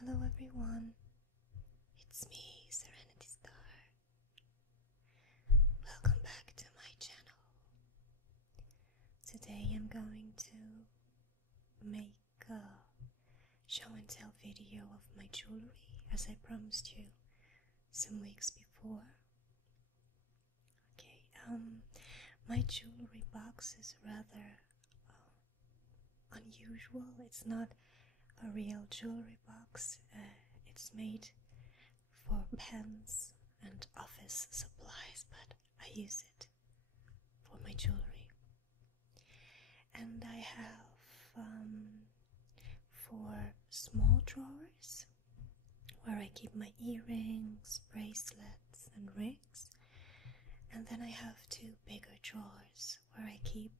Hello everyone, it's me, Serenity Star. Welcome back to my channel. Today I'm going to make a show and tell video of my jewelry, as I promised you some weeks before. Okay, my jewelry box is rather unusual. It's not a real jewelry box. It's made for pens and office supplies, but I use it for my jewelry. And I have 4 small drawers where I keep my earrings, bracelets and rings, and then I have 2 bigger drawers where I keep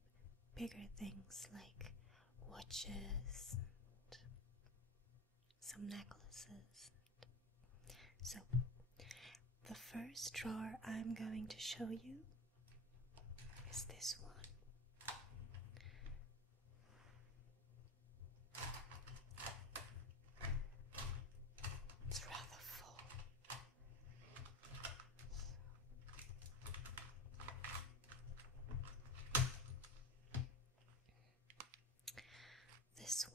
bigger things like watches, some necklaces. So the first drawer I'm going to show you is this one. It's rather full. This one.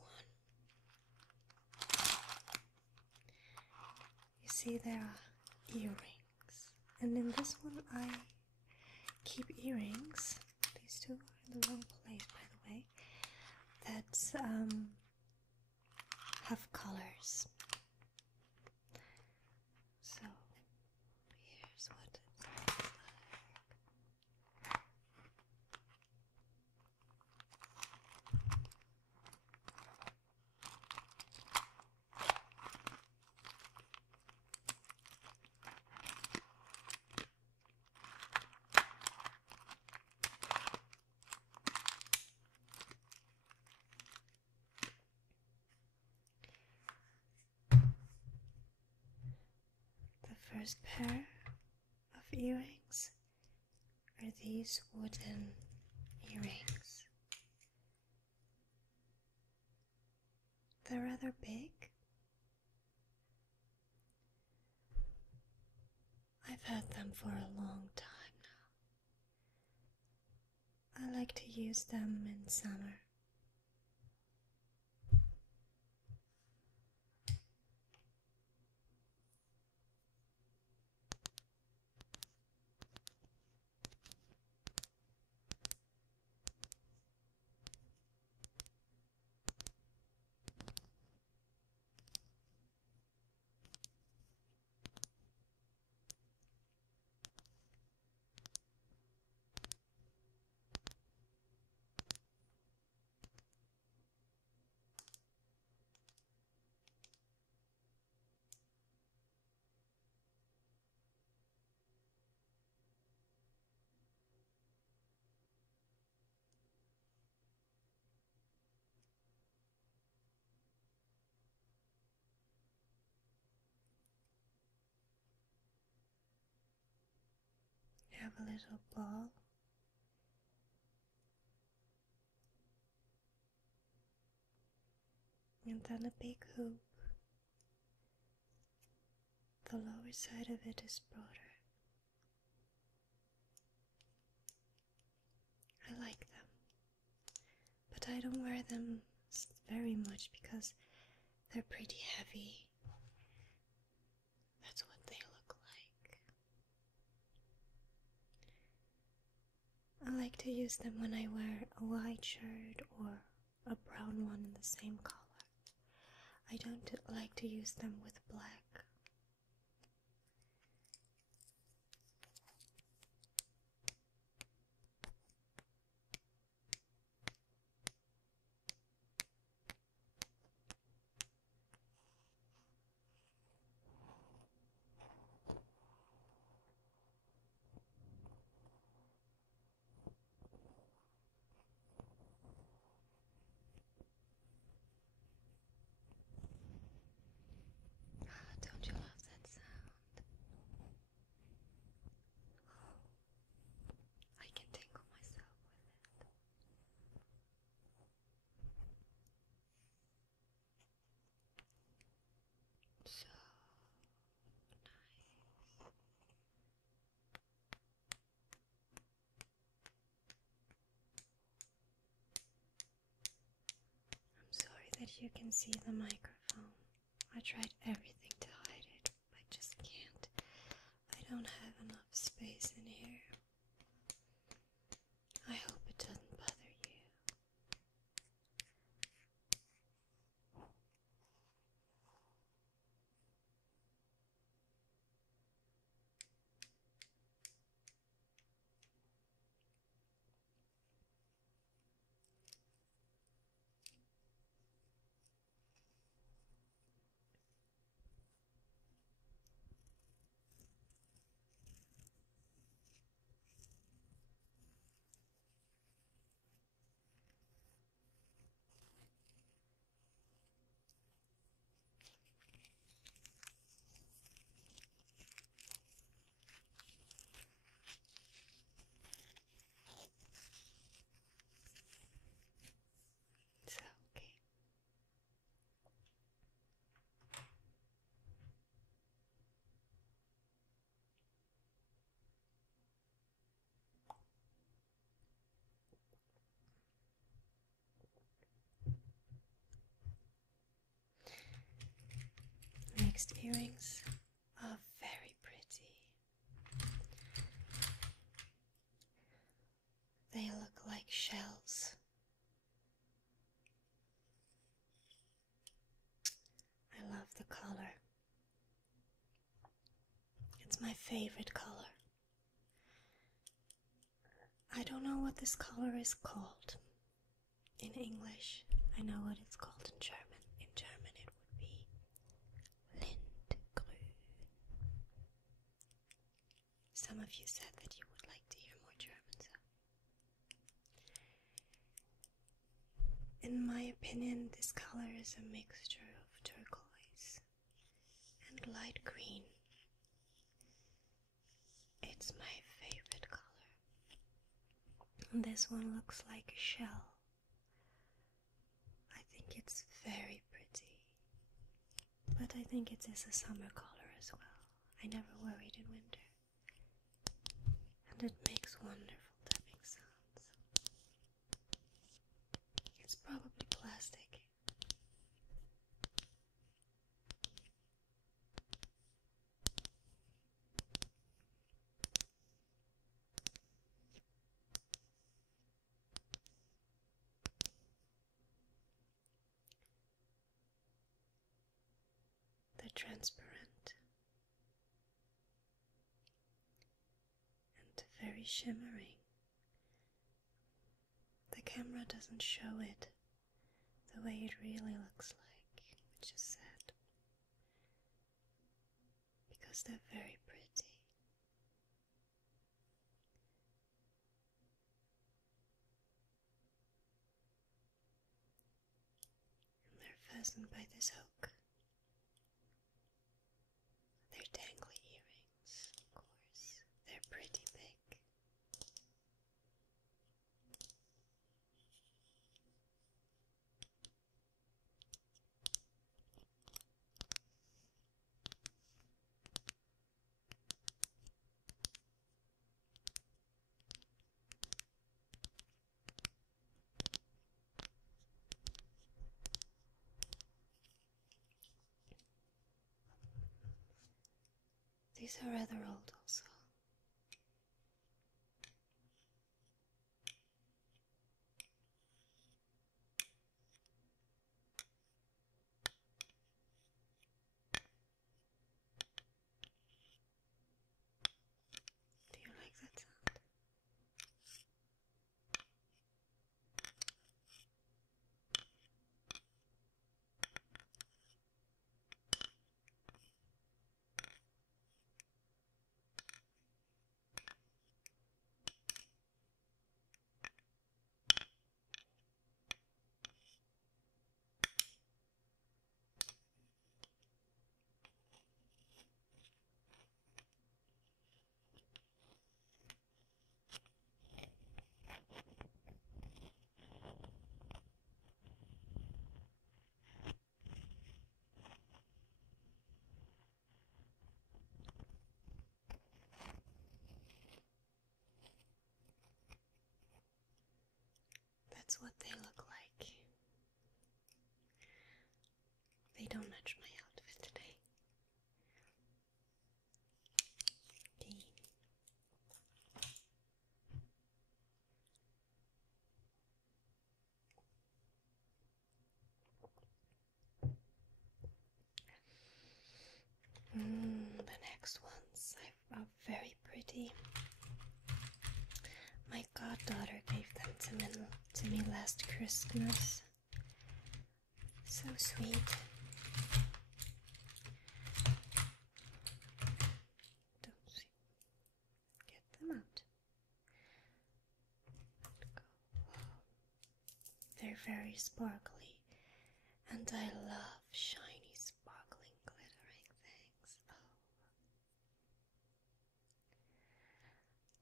See, there are earrings, and in this one I keep earrings. These 2 are in the wrong place, by the way, that have colors. So here's what it looks like. The first pair of earrings are these wooden earrings. They're rather big. I've had them for a long time now. I like to use them in summer. You have a little ball. And then a big hoop. The lower side of it is broader. I like them, but I don't wear them very much because they're pretty heavy. That's what they look like. I like to use them when I wear a white shirt or a brown one in the same color. I don't like to use them with black. you can see the microphone. I tried everything to hide it, but I just can't. I don't have enough space in here. I hope it doesn't bother you. So, okay. Next earrings are very pretty. They look like shells. I love the color. It's my favorite color. I don't know what this color is called in English. I know what it's called in German. In German it would be Lindgrün. Some of you said that you would like to hear more German, so. In my opinion, this color is a mixture of turquoise and light green. It's my favorite color. This one looks like a shell. I think it's very pretty. But I think it is a summer color as well. I never wear it in winter. And it makes wonderful tapping sounds. It's probably plastic. They're transparent and very shimmering. The camera doesn't show it the way it really looks like, which is sad, because they're very pretty. And they're fastened by this hook. They're dangly earrings, of course. They're pretty big. These are rather old also. Do you like that sound? That's what they look like. they don't match my outfit today. Okay. The next ones are very pretty. My goddaughter gave them to me last Christmas. So sweet. Don't get them out. They're very sparkly, and I love shiny, sparkling, glittering things. Oh.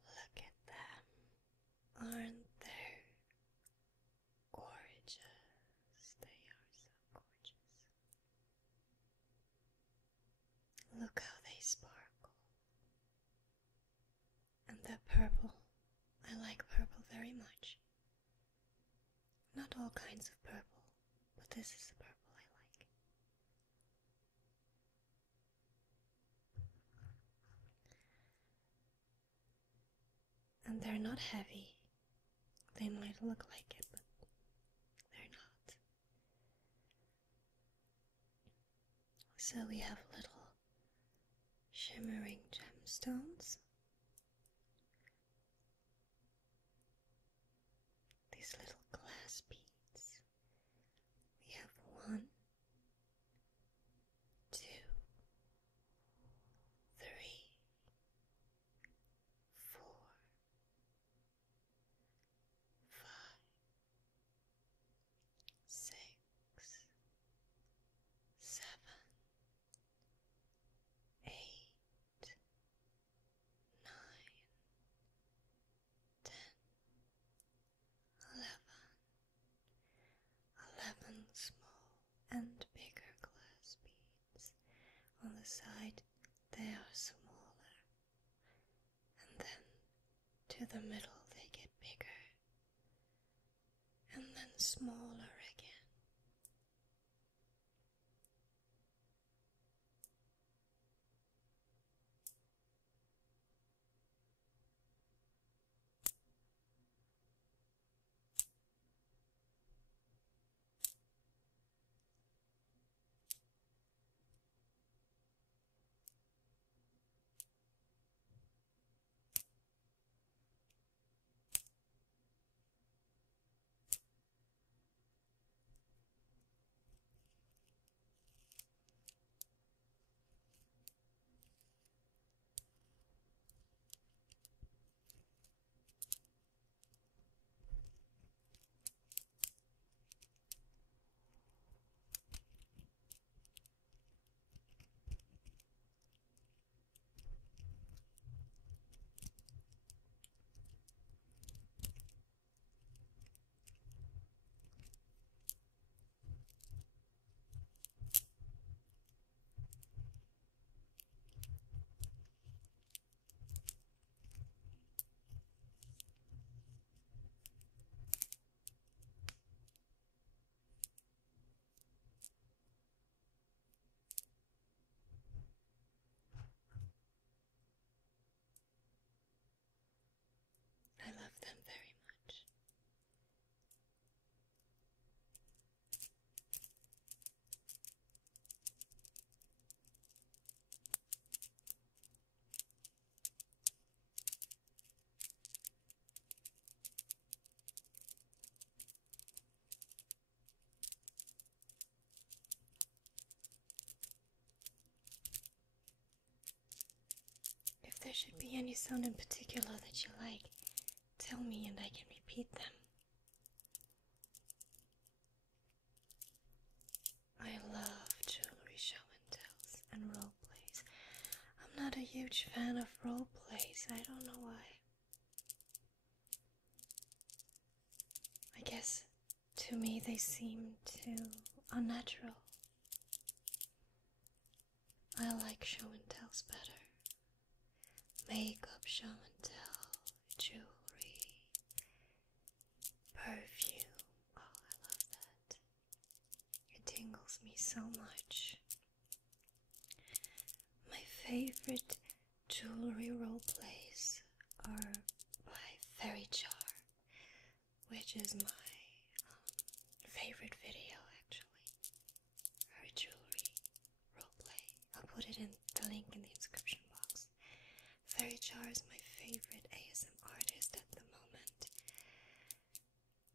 Look at them. Aren't they gorgeous? They are so gorgeous. Look how they sparkle. And the purple. I like purple very much. Not all kinds of purple, but this is the purple I like. And they're not heavy. They might look like it, but they're not. So we have little shimmering gemstones. These little glass beads. We have 1, 2, 3, 4, 5, 6, 7, 8, 9, 10, 11 small and bigger glass beads. On the side they are smaller, and then to the middle they get bigger, and then smaller again. I love them very much. If there should be any sound in particular that you like, tell me and I can repeat them. I love Jewelery Show and Tells and roleplays. I'm not a huge fan of roleplays. I don't know why. I guess to me they seem too unnatural. I like show and tells better. Makeup show and tell, jewelry, perfume. Oh, I love that. It tingles me so much. favorite jewelry roleplays are by Fairy Jar, which is my favorite video actually. Her jewelry roleplay. I'll put it in the link in the description box. Fairy Jar is my favorite ASMR artist at the moment.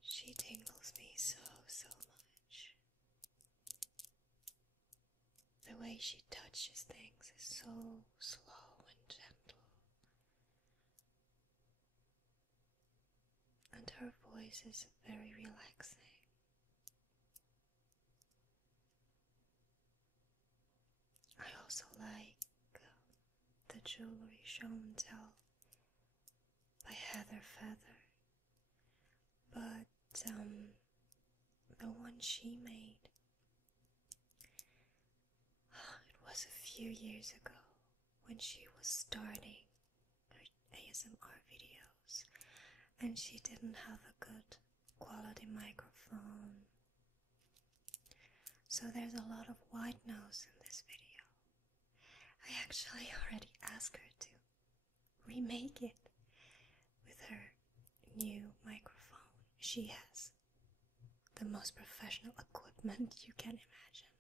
She tingles me so much. The way she touches things is so slow and gentle. And her voice is very relaxing. I also like the Jewelery Show and Tell by Heather Feather, but the one she made, it was a few years ago when she was starting her ASMR videos and she didn't have a good quality microphone, so there's a lot of white noise in this video. I actually already asked her to remake it with her new microphone. She has the most professional equipment you can imagine.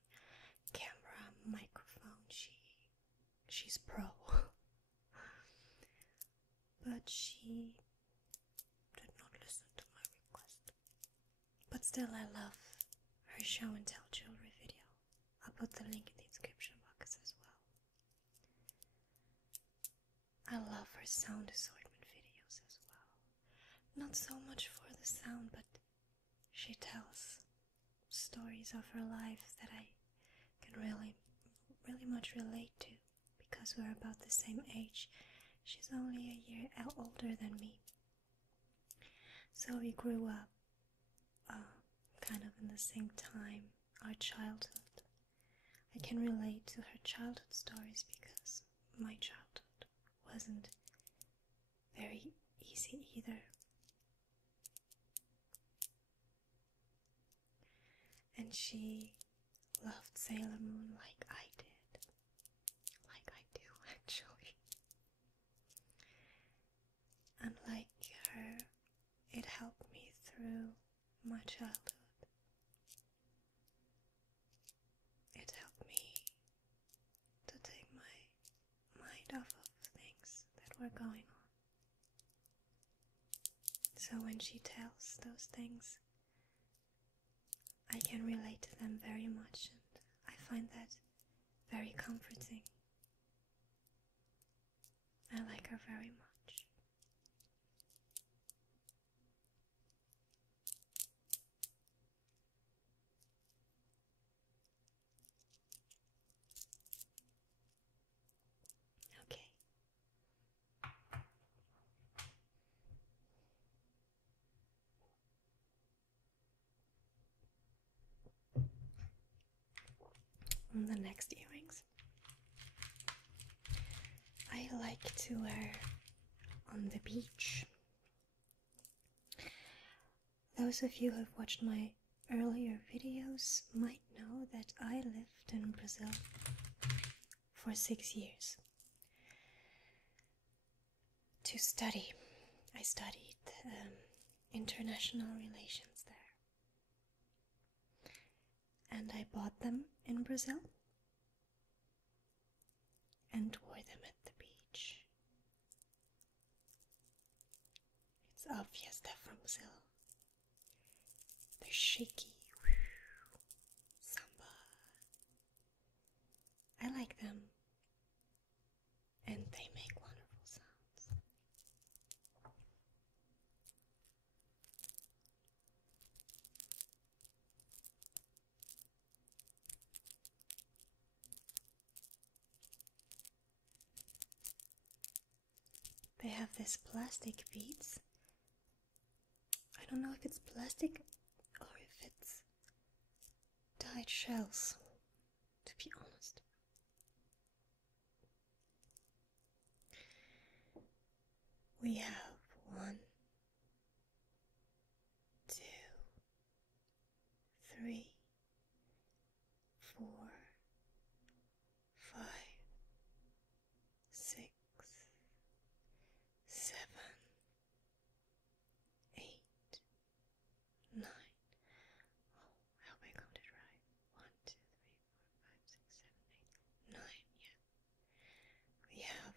Camera, microphone, she's pro. But she did not listen to my request. But still, I love her show and tell jewelry video. I'll put the link in the description box as well. I love her sound assortment videos as well. Not so much for the sound, but she tells stories of her life that I can really much relate to, because we're about the same age. She's only a year older than me. So we grew up kind of in the same time, our childhood. I can relate to her childhood stories because my childhood wasn't very easy either. And she loved Sailor Moon like I did. Like I do, actually. And like her, it helped me through my childhood. It helped me to take my mind off of things that were going on. So when she tells those things, I can relate to them very much, and I find that very comforting. I like her very much. Okay. And the next earrings I like to wear on the beach. Those of you who have watched my earlier videos might know that I lived in Brazil for 6 years to study. I studied international relations there. And I bought them in Brazil and wore them at the beach. It's obvious they're from Brazil. They're shaky. Samba. I like them. And they make wonderful sounds. They have this plastic beads. I don't know if it's plastic or if it's dyed shells, to be honest. We have 1, 2, 3, 4, 5,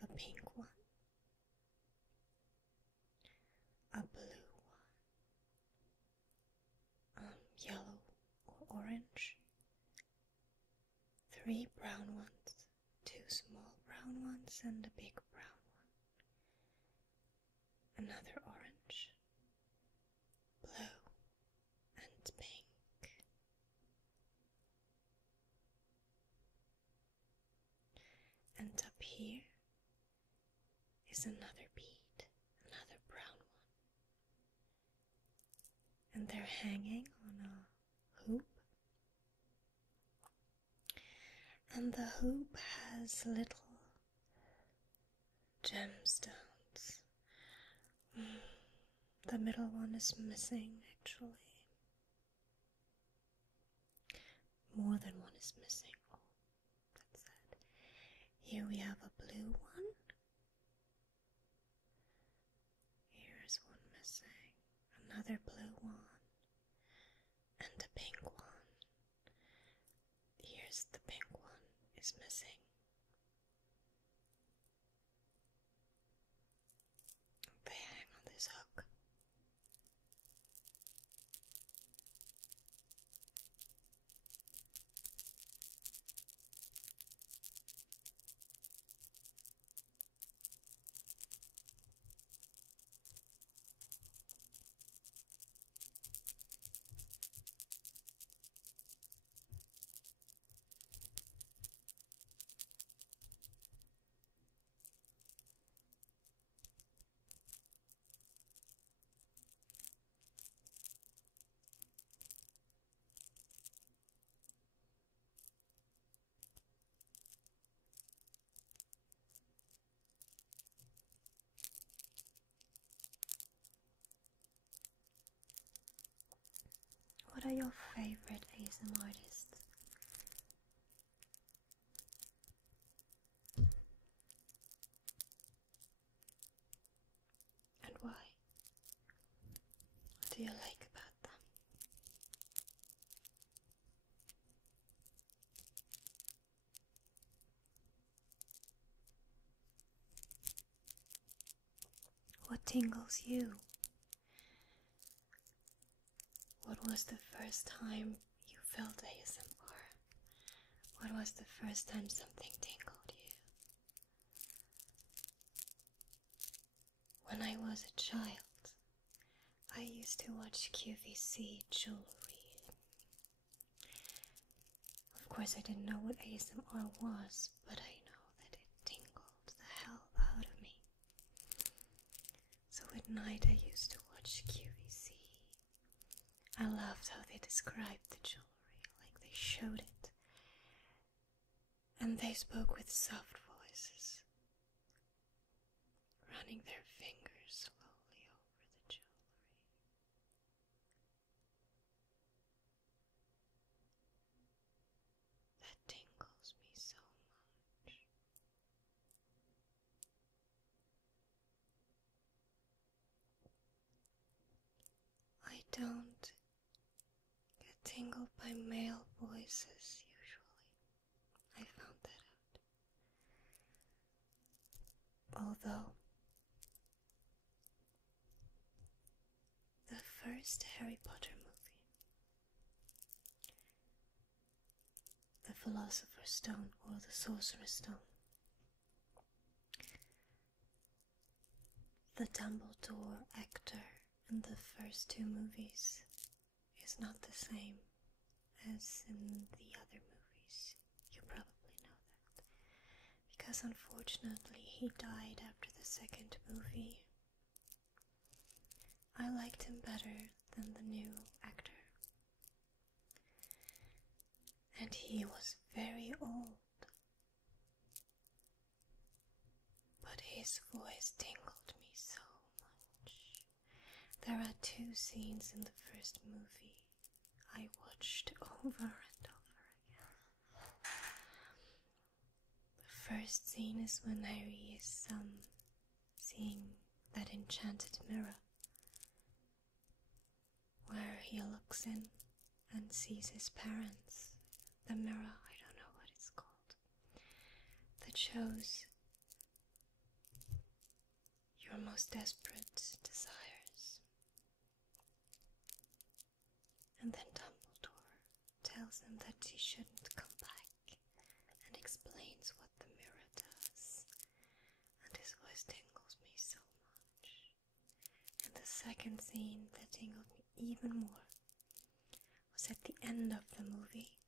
a pink one, a blue one, yellow or orange, 3 brown ones, 2 small brown ones, and a big brown one, another orange, blue, and pink. And up here is another bead, another brown one. And they're hanging on a hoop. And the hoop has little gemstones. The middle one is missing, actually. More than one is missing. Oh, that's sad. Here we have a blue one. Here's one missing. Another blue one. And a pink one. Here's the pink one is missing. They hang on this hook. What are your favorite ASMR artists? And why? What do you like about them? What tingles you? What was the first time you felt ASMR? What was the first time something tingled you? When I was a child, I used to watch QVC Jewelery. Of course, I didn't know what ASMR was, but I know that it tingled the hell out of me. So at night I used to watch QVC. I loved how they described the jewelry, like they showed it. And they spoke with soft voices, running their fingers slowly over the jewelry. That tingles me so much. I don't get tingled by male voices usually. I found that out. Although the first Harry Potter movie, the Philosopher's Stone or the Sorcerer's Stone, the Dumbledore actor in the first 2 movies is not the same as in the other movies. You probably know that. Because unfortunately he died after the 2nd movie. I liked him better than the new actor. And he was very old. But his voice tingled me so much. There are 2 scenes in the first movie I watched over and over again. The first scene is when Harry is seeing that enchanted mirror, where he looks in and sees his parents. The mirror, I don't know what it's called, that shows most desperate desires. And then Dumbledore tells him that he shouldn't come back and explains what the mirror does. And his voice tingles me so much. And the second scene that tingled me even more was at the end of the movie,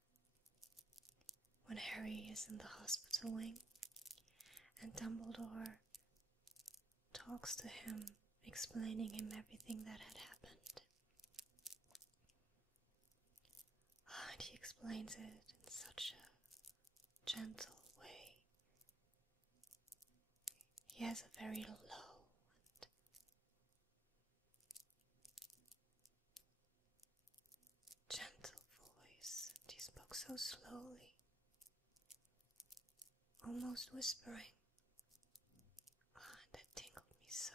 when Harry is in the hospital wing and Dumbledore talks to him, explaining him everything that had happened. And he explains it in such a gentle way. He has a very low and gentle voice, and he spoke so slowly, almost whispering. That tingled me so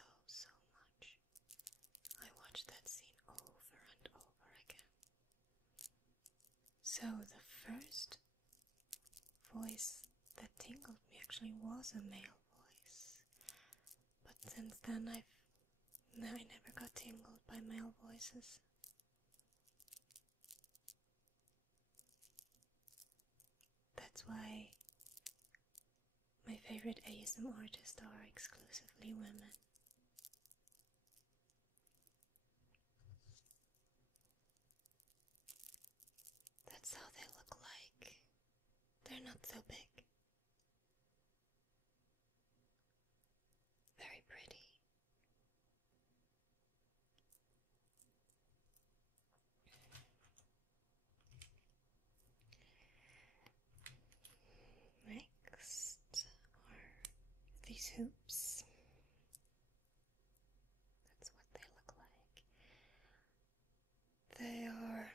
much. I watched that scene over and over again. So the first voice that tingled me actually was a male voice. But since then I never got tingled by male voices. That's why my favorite ASMR artists are exclusively women. That's how they look like. They're not so big. Very pretty. Next are these hoops. That's what they look like. They are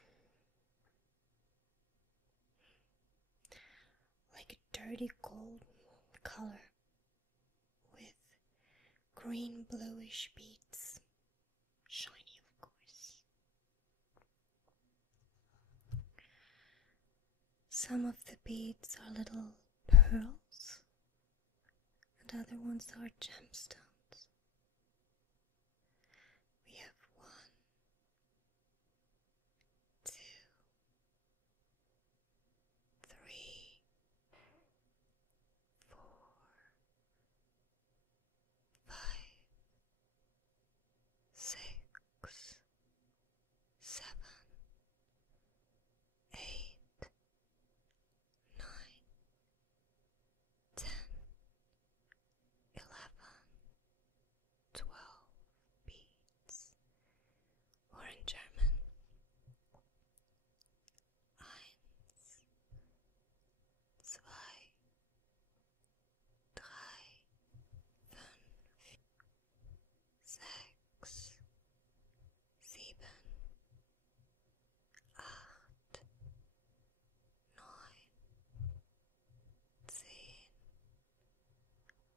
like a dirty gold color with green bluish beads. Shiny, of course. Some of the beads are little pearls, and other ones are gemstones. We have 1, 2, 3, 4, 5, 6, 7, 8, 9, 10, 11, 12 beads, or in German, 1, 2, 3, 5, 6, 7, 8, 9, 10, 11,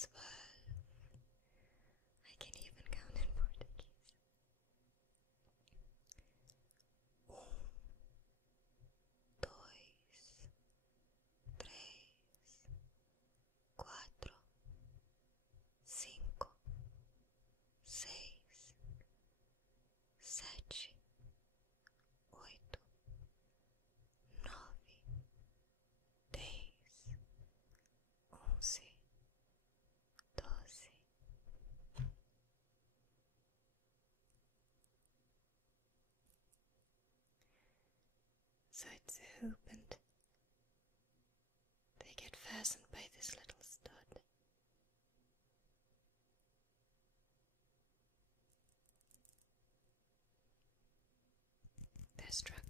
12. I can even count in Portuguese. 1, 2, 3, 4, 5, 6, 7, 8, 9, 10, 11, 12. So it's a hoop, and they get fastened by this little stud. They're structured.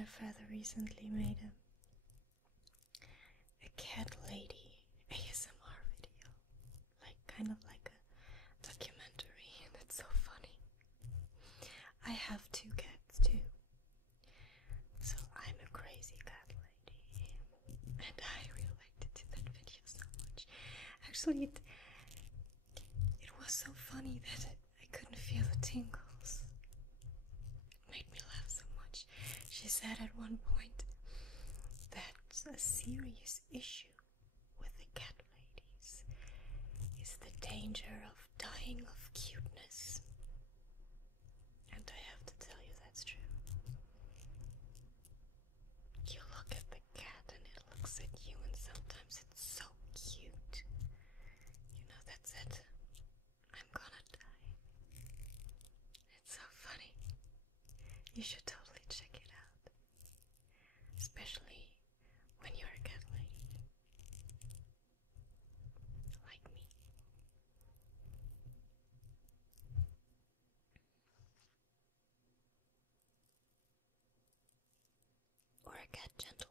Another feather recently made a cat lady ASMR video, kind of like a documentary. That's so funny. I have 2 cats too, so I'm a crazy cat lady, and I really like to do that video so much. Actually, it was so funny that I couldn't feel the tingles. It made me laugh so much. She said at one point that a serious issue with the cat ladies is the danger of dying of cuteness. And I have to tell you, that's true. You look at the cat and it looks at you, and sometimes it's so cute. You know, that's it. I'm gonna die. It's so funny. You should totally check it out. Especially when you're a cat lady. Like me. Or a cat gentleman.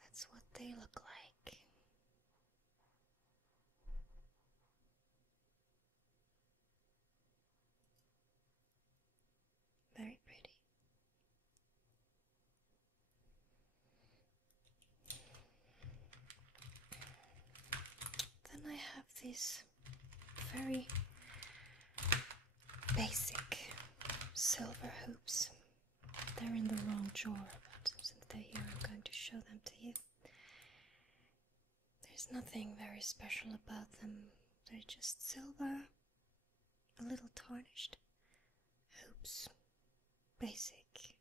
That's what they look like. Very pretty. Then I have these very basic silver hoops. They're in the wrong drawer, but since they're here, I'm going to show them to you. There's nothing very special about them. They're just silver, a little tarnished hoops. Basic.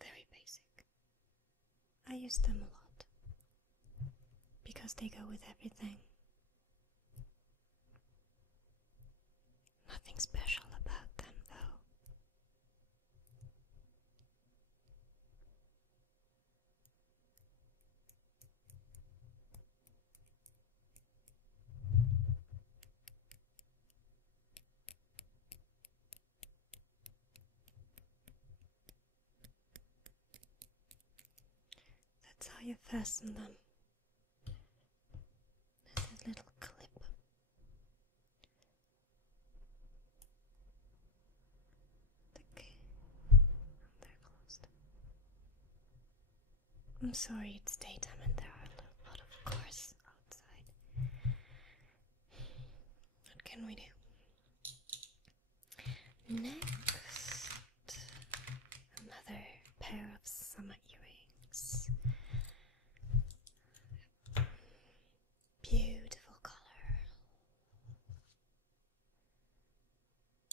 Very basic. I use them a lot because they go with everything. Nothing special about them, though. That's how you fasten them. There's a little clip. They're closed. I'm sorry, it's daytime and there are a lot of cars outside. What can we do? Next, another pair of summer earrings. Beautiful color.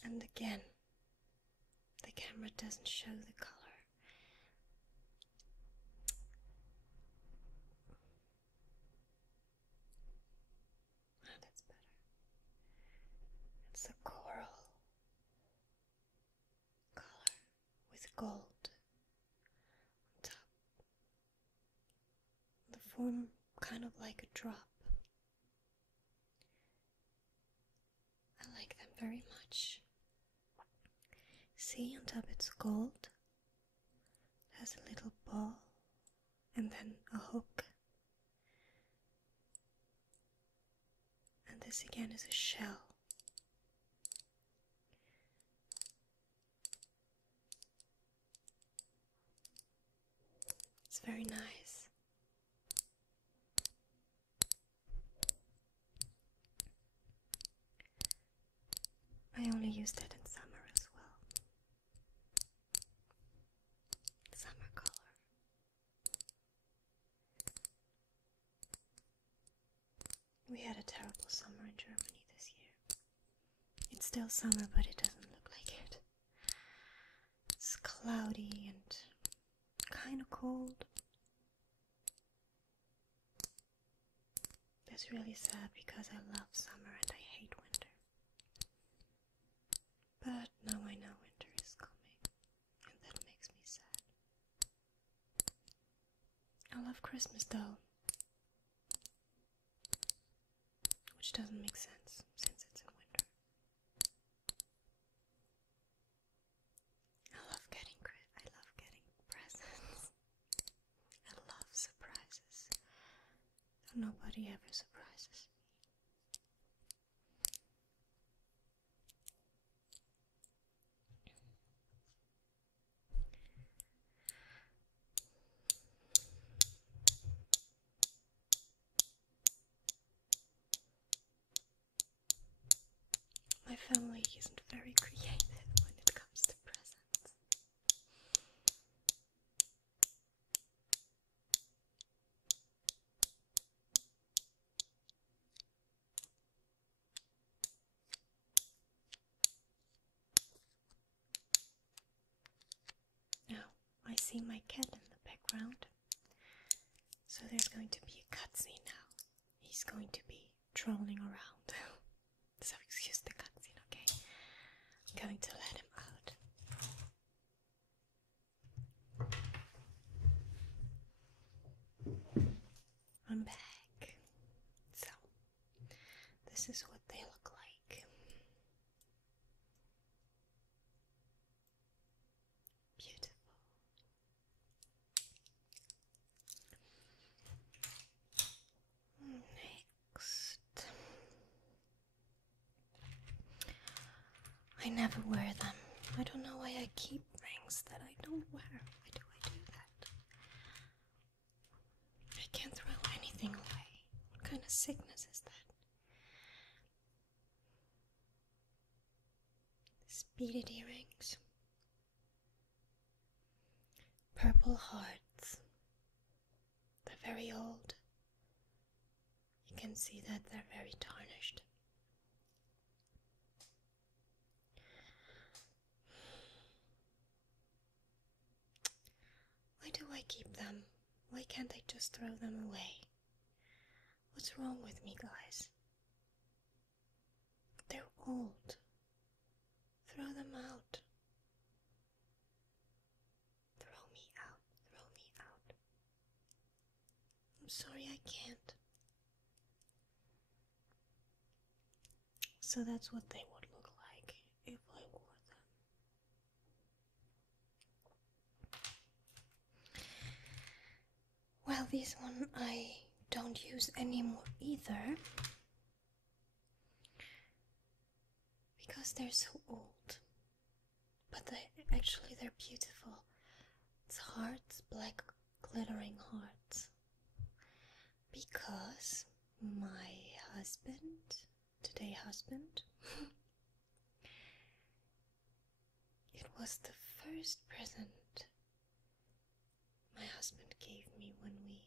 And again, the camera doesn't show the color. Ah, that's better. It's a coral color with gold on top. The form kind of like a drop. I like them very much. See, on top it's gold. It has a little ball and then a hook. And this again is a shell. It's very nice. I only use that in summer as well. Summer color. We had a terrible summer in Germany this year. It's still summer, but it doesn't look like it. It's cloudy and kind of cold. That's really sad because I love summer and I hate winter. of Christmas though. Which doesn't make sense since it's in winter. I love getting presents. I love surprises. Nobody ever surprises me. My family isn't very creative when it comes to presents. Now, I see my cat in the background. So there's going to be a cutscene now. He's going to be trolling around. So excuse the cutscene, okay? I'm going to let him out. I'm back. So, this is what they look like. Beautiful. Next. I never wear them. I don't know why I keep rings that I don't wear. Why do I do that? I can't throw anything away. What kind of sickness is that? These beaded earrings. Purple hearts. They're very old. You can see that they're very tarnished. Why do I keep them? Why can't I just throw them away? What's wrong with me, guys? They're old. Throw them out. Throw me out. Throw me out. I'm sorry, I can't. So that's what they would look like if I wore them. Well, this one I don't use anymore either. Because they're so old. But they're beautiful. It's hearts, black glittering hearts. Because my husband, it was the first present my husband gave me when we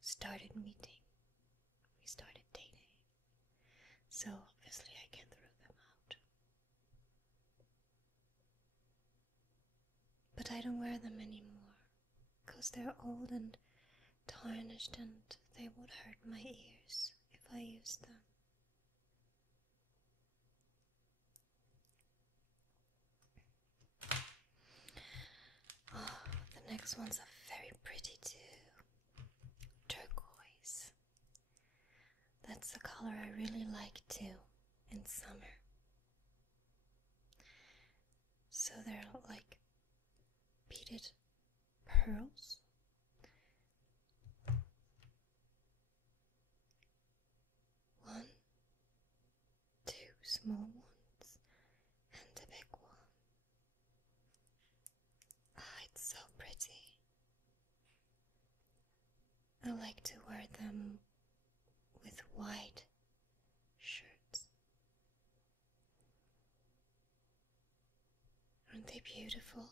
started meeting. We started dating. So obviously I can throw them out. But I don't wear them anymore, because they're old and tarnished and they would hurt my ears if I used them. Oh, the next ones are very pretty too. Turquoise. That's the color I really like too in summer. So they're like beaded pearls. One, two small ones, and a big one. Ah, it's so pretty. I like to wear them with white shirts. Aren't they beautiful?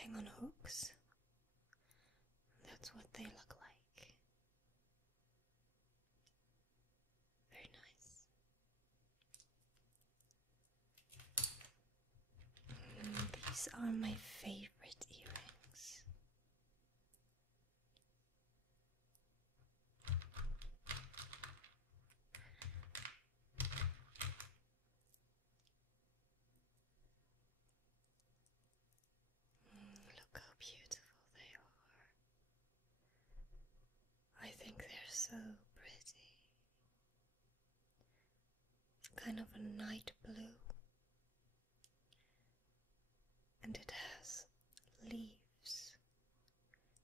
hang on hooks. That's what they look like. Very nice. These are my favorite earrings. Look how beautiful they are. I think they're so pretty. Kind of a night blue. And it has leaves,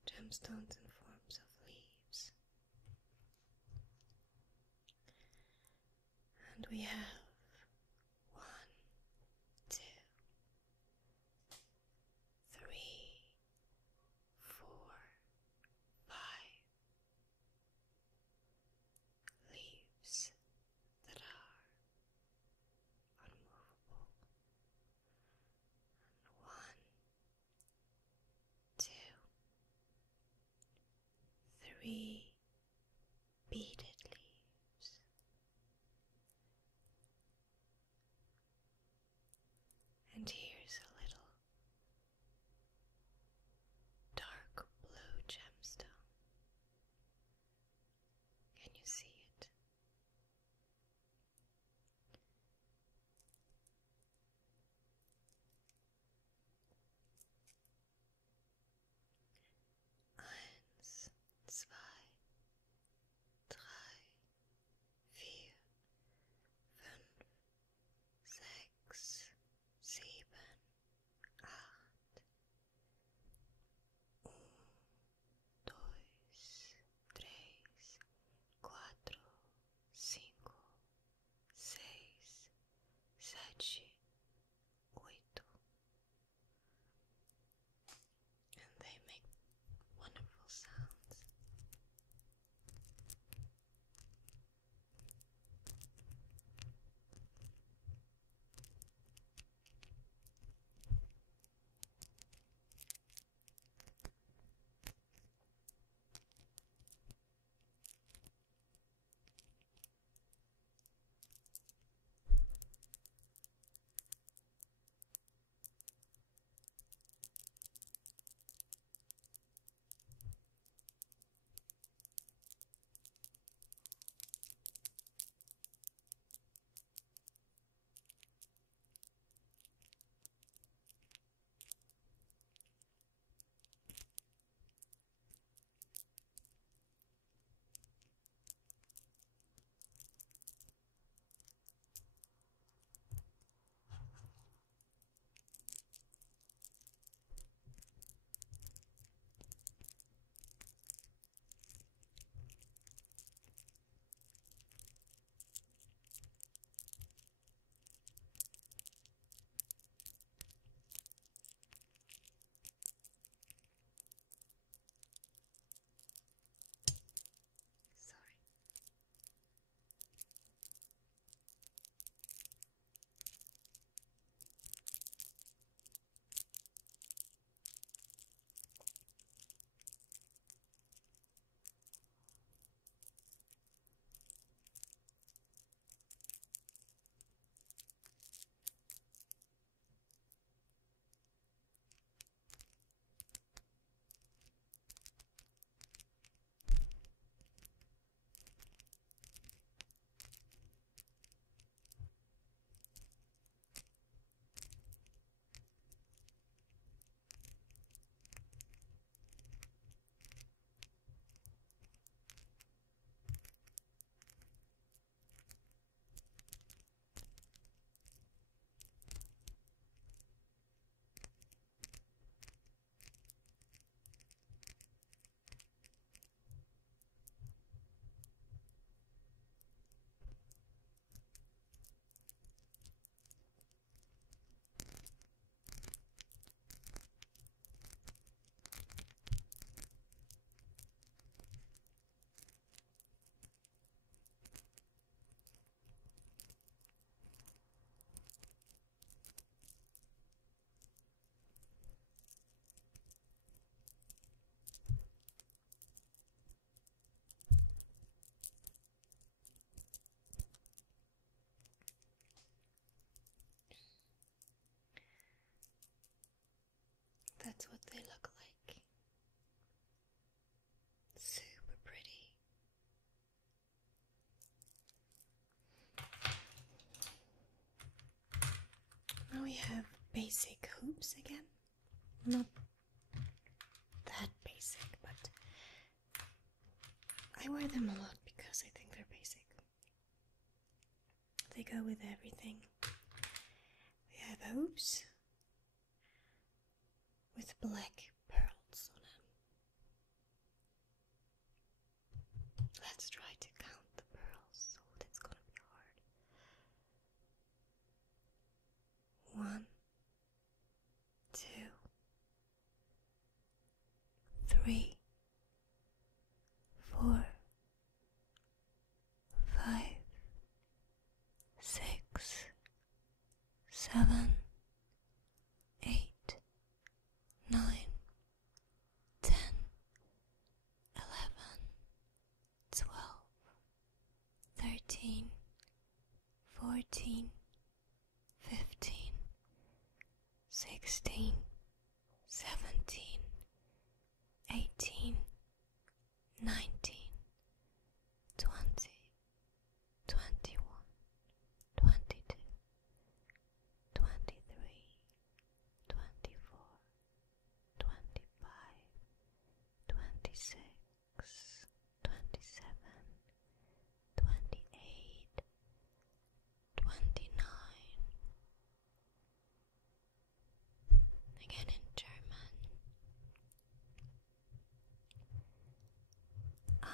gemstones in forms of leaves. And we have 1, 2, 3, 4, 5 leaves that are unmovable. And 1, 2, 3 beaded leaves. And here's a little dark blue gemstone. Can you see it? Eins, zwei, drei, vier, fünf, sechs, sieben, acht. Dois, três, quatro, cinco, seis, sete, oito. And they make wonderful sounds. have basic hoops again. Not that basic, but I wear them a lot because I think they're basic. They go with everything. We have hoops with black pearls on them. Let's try to count the pearls. Oh, that's gonna be hard. 1, 2, 3, 4, 5, 6, 7, 8, 9, 10, 11, 12, 13, 14, 15, 16, 17, 18, 19, 20, 21, 22, 23, 24, 25, 26, 27, 28, 29. Again in German. 1,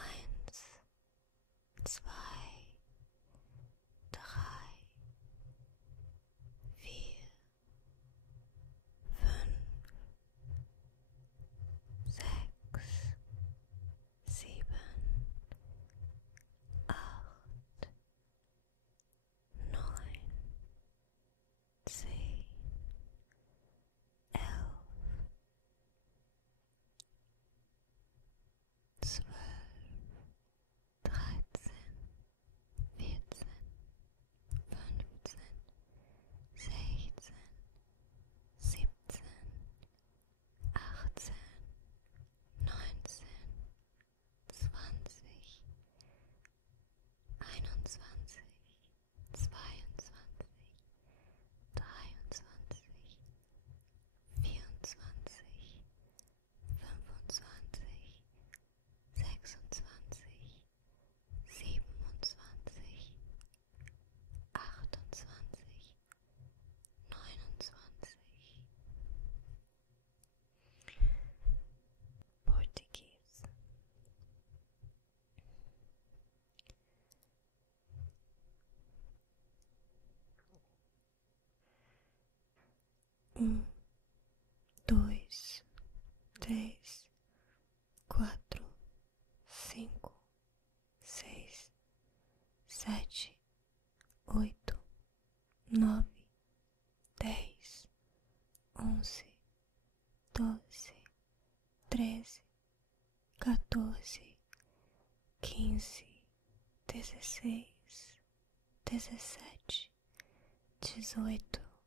2, 3, 4, 5, 6, 7, 8, 9, 10, 11, 12, 13, 14, 15, 16, 17, 18, 19, 20, 21, 22, 23, 24, 25, 26, 27, 28, 29. Portuguese. 1, 2, 3, 4, 5, 6, 7, 8, 9, 10, 11, 12, 13, 14, 15, 16, 17, 18, 19, 20,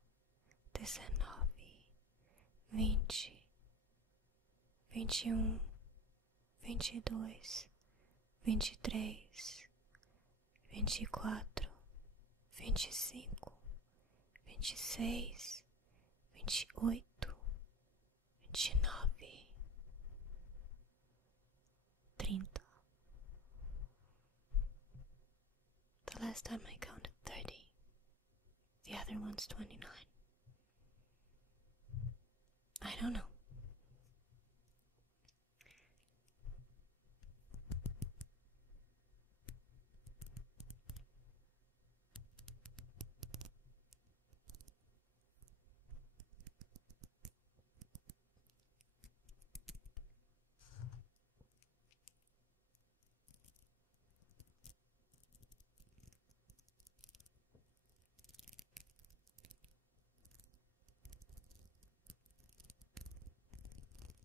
21, 22, 23, 24, 25, 26, 28, 29, 30. The last time I counted 30. The other one's 29. I don't know.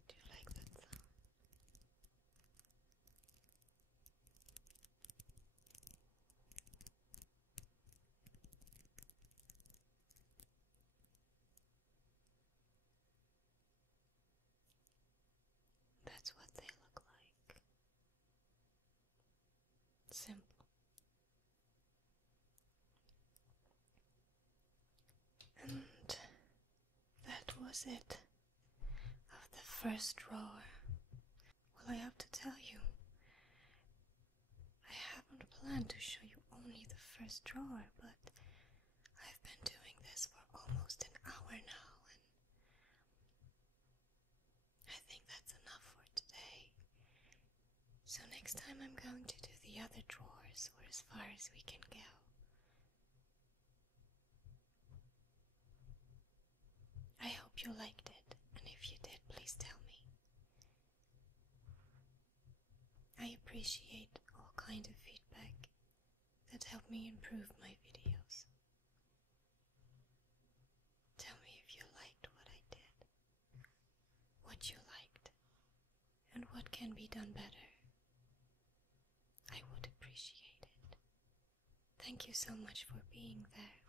Do you like that sound? That's what they look like. Simple. And was it? Of the first drawer. Well, I have to tell you, I haven't planned to show you only the first drawer, but I've been doing this for almost an hour now, and I think that's enough for today. So next time I'm going to do the other drawers, or as far as we can go. I hope you liked it, and if you did, please tell me. I appreciate all kind of feedback that help me improve my videos. Tell me if you liked what I did, what you liked, and what can be done better. I would appreciate it. Thank you so much for being there